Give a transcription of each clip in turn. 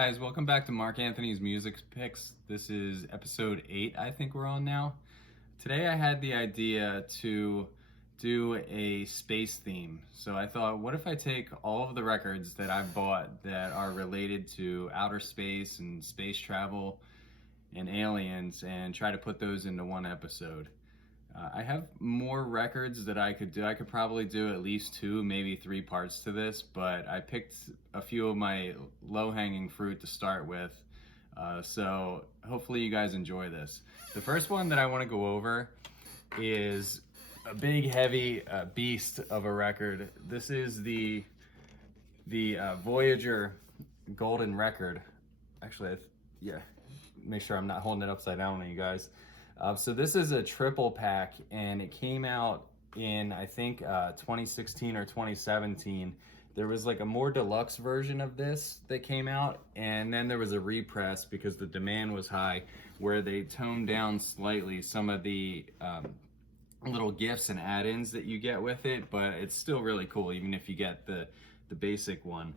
guys, welcome back to Mark Anthony's Music Picks. This is episode 8, I think we're on now. Today I had the idea to do a space theme. So I thought, what if I take all of the records that I've bought that are related to outer space and space travel and aliens and try to put those into one episode. I have more records that I could do. I could probably do at least 2, maybe 3 parts to this, but I picked a few of my low-hanging fruit to start with. So hopefully you guys enjoy this. The first one that I want to go over is a big, heavy beast of a record. This is the Voyager Golden Record. Actually, yeah, make sure I'm not holding it upside down on you guys. So this is a triple pack, and it came out in, I think, 2016 or 2017. There was like a more deluxe version of this that came out, and then there was a repress because the demand was high, where they toned down slightly some of the little gifts and add-ins that you get with it, but it's still really cool even if you get the basic one.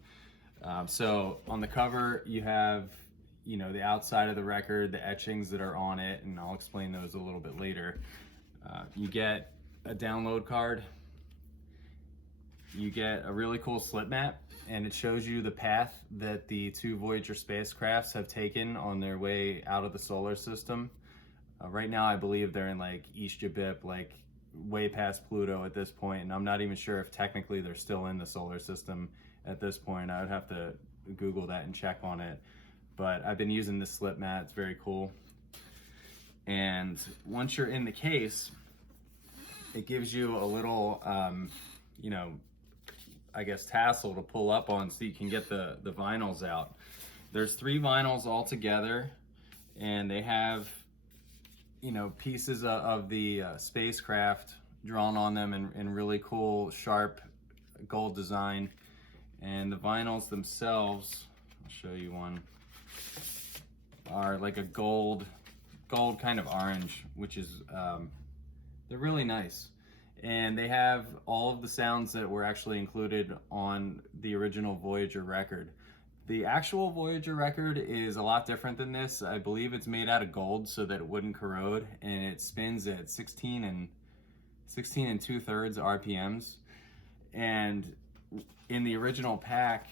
So on the cover you have, you know, the outside of the record, the etchings that are on it, and I'll explain those a little bit later. You get a download card. You get a really cool slip map, and it shows you the path that the 2 Voyager spacecrafts have taken on their way out of the solar system. Right now, I believe they're in like East Jabip, like way past Pluto at this point, and I'm not even sure if technically they're still in the solar system at this point. I would have to Google that and check on it. But I've been using this slip mat, it's very cool. And once you're in the case, it gives you a little, you know, I guess tassel to pull up on so you can get the vinyls out. There's 3 vinyls all together, and they have, you know, pieces of the spacecraft drawn on them in really cool, sharp gold design. And the vinyls themselves, I'll show you one, are like a gold kind of orange, which is they're really nice, and they have all of the sounds that were actually included on the original Voyager record. The actual Voyager record is a lot different than this. I believe it's made out of gold so that it wouldn't corrode, and it spins at 16 and 2/3 RPMs. And in the original pack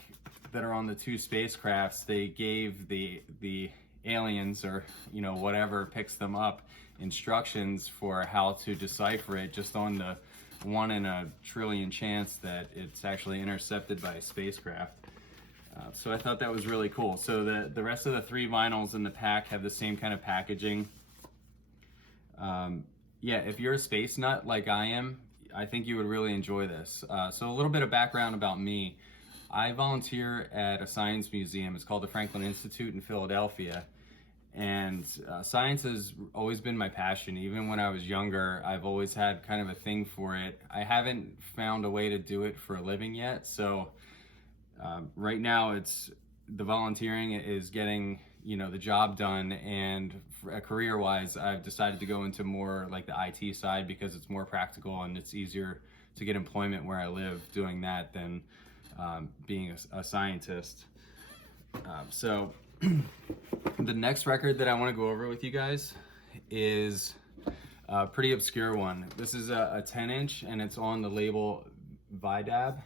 that are on the 2 spacecrafts, they gave the aliens, or you know, whatever picks them up, instructions for how to decipher it, just on the 1 in a trillion chance that it's actually intercepted by a spacecraft. So I thought that was really cool. So the rest of the 3 vinyls in the pack have the same kind of packaging. Yeah, if you're a space nut like I am, I think you would really enjoy this. So a little bit of background about me. I volunteer at a science museum. It's called the Franklin Institute in Philadelphia. And science has always been my passion. Even when I was younger, I've always had kind of a thing for it. I haven't found a way to do it for a living yet. So right now it's the volunteering is getting, you know, the job done. And career-wise, I've decided to go into more like the IT side because it's more practical and it's easier to get employment where I live doing that than being a scientist. So the next record that I want to go over with you guys is a pretty obscure one. This is a 10-inch, and it's on the label Vidab.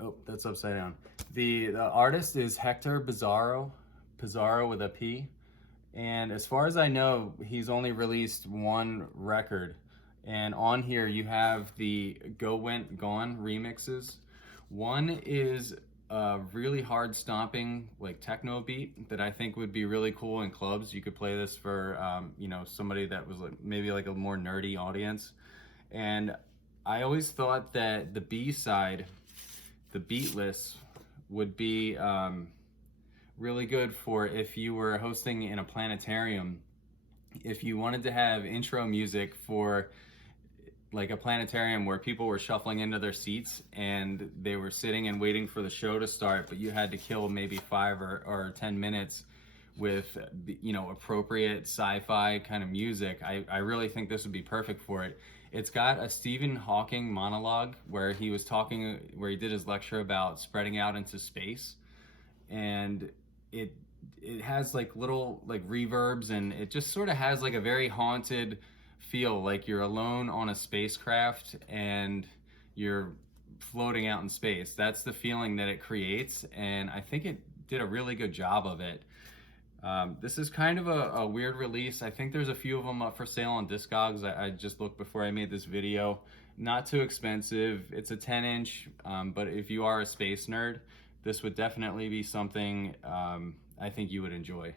Oh, that's upside down. The artist is Hector Pizarro with a P. And as far as I know, he's only released 1 record. And on here you have the Go Went Gone remixes. One is a really hard stomping like techno beat that I think would be really cool in clubs. You could play this for you know, somebody that was like maybe like a more nerdy audience. And I always thought that the B side, the beatless, would be really good for if you were hosting in a planetarium. If you wanted to have intro music for like a planetarium where people were shuffling into their seats and they were sitting and waiting for the show to start, but you had to kill maybe 5 or 10 minutes with, you know, appropriate sci-fi kind of music, I really think this would be perfect for it. It's got a Stephen Hawking monologue where he was talking, where he did his lecture about spreading out into space, and it it has like little like reverbs, and it just sort of has like a very haunted feel, like you're alone on a spacecraft and you're floating out in space. That's the feeling that it creates, and I think it did a really good job of it. This is kind of a weird release. I think there's a few of them up for sale on Discogs. I just looked before I made this video. Not too expensive. It's a 10-inch, but if you are a space nerd, this would definitely be something I think you would enjoy.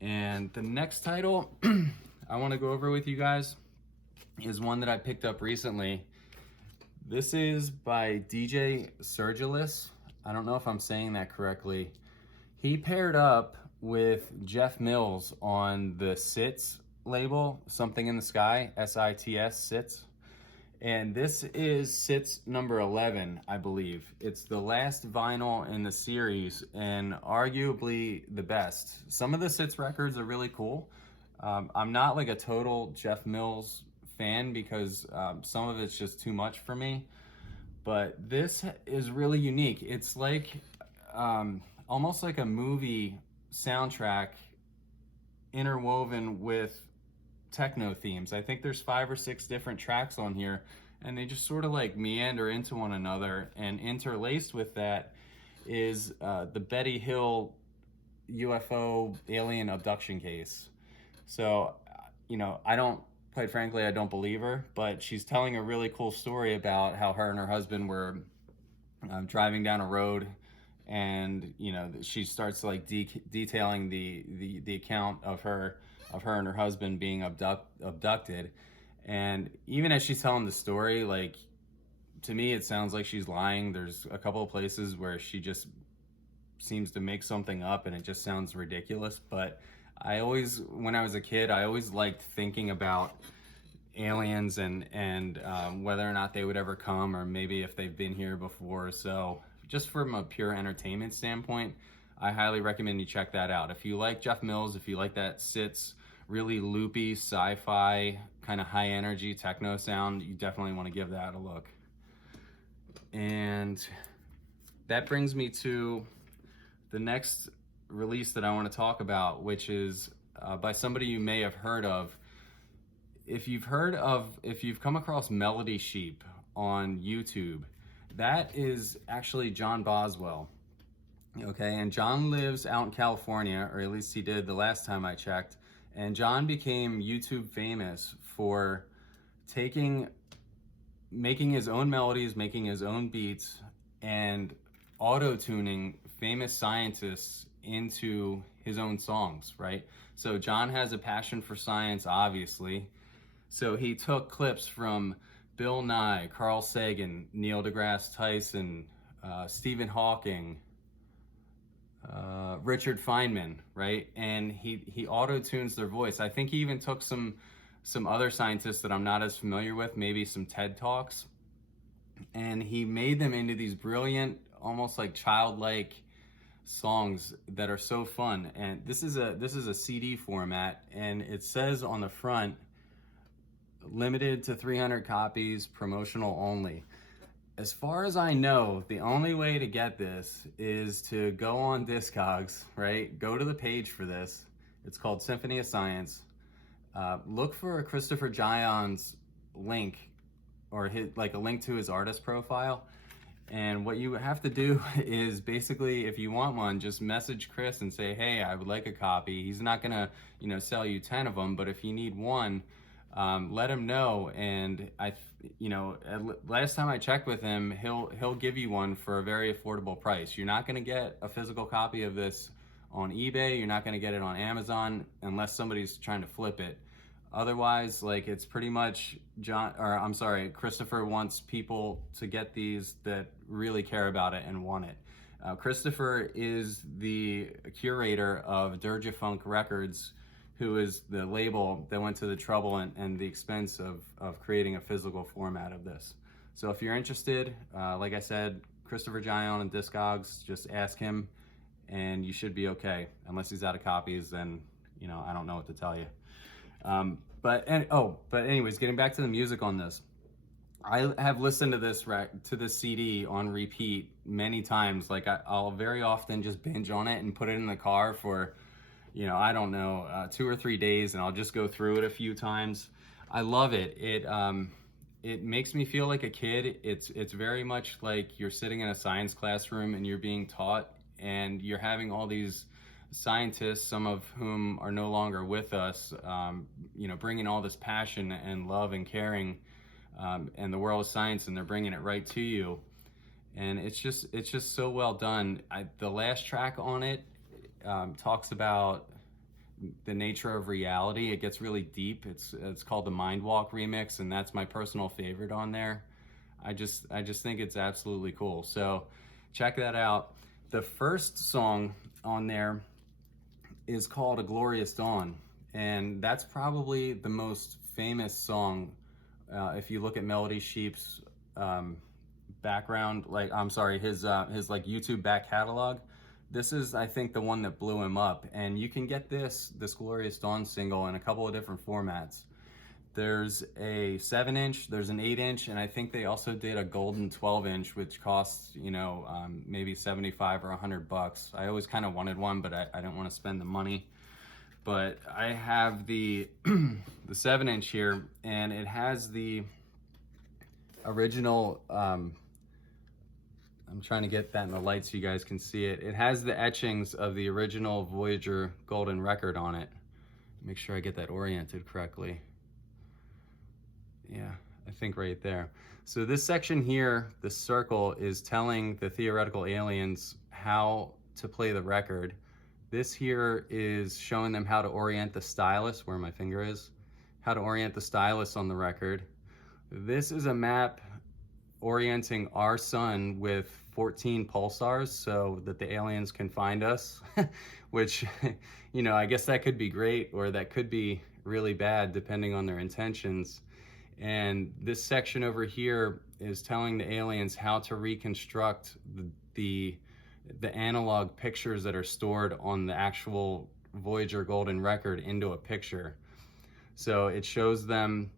And the next title I want to go over with you guys is one that I picked up recently. This is by DJ Surgeles. I don't know if I'm saying that correctly. He paired up with Jeff Mills on the Sits label, Something in the Sky, S-I-T-S, Sits. And this is Sits number 11, I believe. It's the last vinyl in the series and arguably the best. Some of the Sits records are really cool. I'm not like a total Jeff Mills fan because some of it's just too much for me. But this is really unique. It's like almost like a movie soundtrack interwoven with techno themes. I think there's 5 or 6 different tracks on here, and they just sort of like meander into one another. And interlaced with that is the Betty Hill UFO alien abduction case. So, quite frankly, I don't believe her, but she's telling a really cool story about how her and her husband were driving down a road, and she starts like detailing the account of her and her husband being abducted. And even as she's telling the story, like, to me it sounds like she's lying. There's a couple of places where she just seems to make something up and it just sounds ridiculous. But when I was a kid, I always liked thinking about aliens and whether or not they would ever come, or maybe if they've been here before. So just from a pure entertainment standpoint, I highly recommend you check that out. If you like Jeff Mills, if you like that Sits really loopy sci-fi kind of high energy techno sound, you definitely want to give that a look. And that brings me to the next release that I want to talk about, which is by somebody you may have heard of. If you've come across MelodySheep on YouTube, that is actually John Boswell. Okay, and John lives out in California, or at least he did the last time I checked. And John became YouTube famous for making his own melodies, making his own beats, and auto-tuning famous scientists into his own songs, right? So John has a passion for science, obviously. So he took clips from Bill Nye, Carl Sagan, Neil deGrasse Tyson, Stephen Hawking, Richard Feynman, right? And he auto-tunes their voice. I think he even took some other scientists that I'm not as familiar with, maybe some TED Talks, and he made them into these brilliant, almost like childlike songs that are so fun. And this is a CD format, and it says on the front, limited to 300 copies, promotional only. As far as I know, the only way to get this is to go on Discogs, right? Go to the page for this. It's called Symphony of Science. Look for Christopher Gion's link, or a link to his artist profile. And what you have to do is basically, if you want one, just message Chris and say, hey, I would like a copy. He's not gonna, sell you 10 of them, but if you need one, let him know. And last time I checked with him, he'll give you one for a very affordable price. You're not gonna get a physical copy of this on eBay. You're not gonna get it on Amazon unless somebody's trying to flip it. Otherwise, it's pretty much Christopher wants people to get these that really care about it and want it. Christopher is the curator of Dirge Funk Records, who is the label that went to the trouble and the expense of creating a physical format of this. So if you're interested, like I said, Christopher Gion and Discogs, just ask him and you should be okay. Unless he's out of copies, then I don't know what to tell you. But anyways, getting back to the music on this, I have listened to this CD on repeat many times. Like I'll very often just binge on it and put it in the car for, I don't know, 2 or 3 days, and I'll just go through it a few times. I love it. It makes me feel like a kid. It's very much like you're sitting in a science classroom and you're being taught, and you're having all these scientists, some of whom are no longer with us, bringing all this passion and love and caring, and the world of science, and they're bringing it right to you. And it's just so well done. The last track on it talks about the nature of reality. It gets really deep. It's called the Mind Walk remix, and that's my personal favorite on there. I just think it's absolutely cool. So check that out. The first song on there is called A Glorious Dawn, and that's probably the most famous song. If you look at MelodySheep's background, his like YouTube back catalog, this is, I think, the one that blew him up. And you can get this Glorious Dawn single in a couple of different formats. There's a 7-inch, there's an 8-inch, and I think they also did a golden 12-inch, which costs, maybe 75 or $100. I always kind of wanted one, but I didn't want to spend the money. But I have the 7-inch here, and it has the original, I'm trying to get that in the light so you guys can see it. It has the etchings of the original Voyager golden record on it. Make sure I get that oriented correctly. Yeah, I think right there. So this section here, the circle, is telling the theoretical aliens how to play the record. This here is showing them how to orient the stylus, where my finger is, how to orient the stylus on the record. This is a map orienting our sun with 14 pulsars so that the aliens can find us, which, I guess that could be great, or that could be really bad depending on their intentions. And this section over here is telling the aliens how to reconstruct the analog pictures that are stored on the actual Voyager golden record into a picture. So it shows them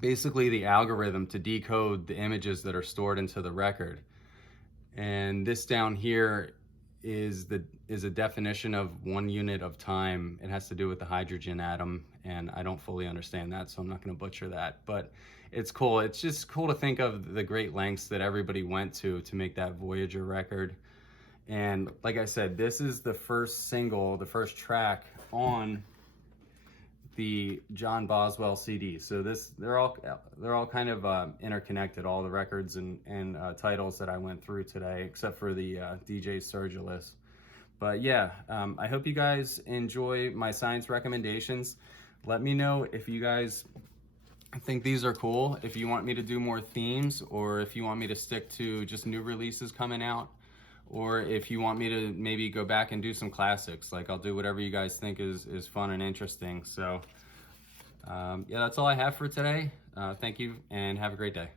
basically the algorithm to decode the images that are stored into the record. And this down here is a definition of 1 unit of time. It has to do with the hydrogen atom, and I don't fully understand that, so I'm not going to butcher that. But it's cool. It's just cool to think of the great lengths that everybody went to make that Voyager record. And like I said, this is the first single, the first track on the John Boswell CD. So they're all kind of interconnected, all the records and titles that I went through today, except for the DJ Surgeles. But yeah, I hope you guys enjoy my science recommendations. Let me know if you guys think these are cool, if you want me to do more themes, or if you want me to stick to just new releases coming out, or if you want me to maybe go back and do some classics. Like, I'll do whatever you guys think is fun and interesting. So yeah, that's all I have for today. Thank you, and have a great day.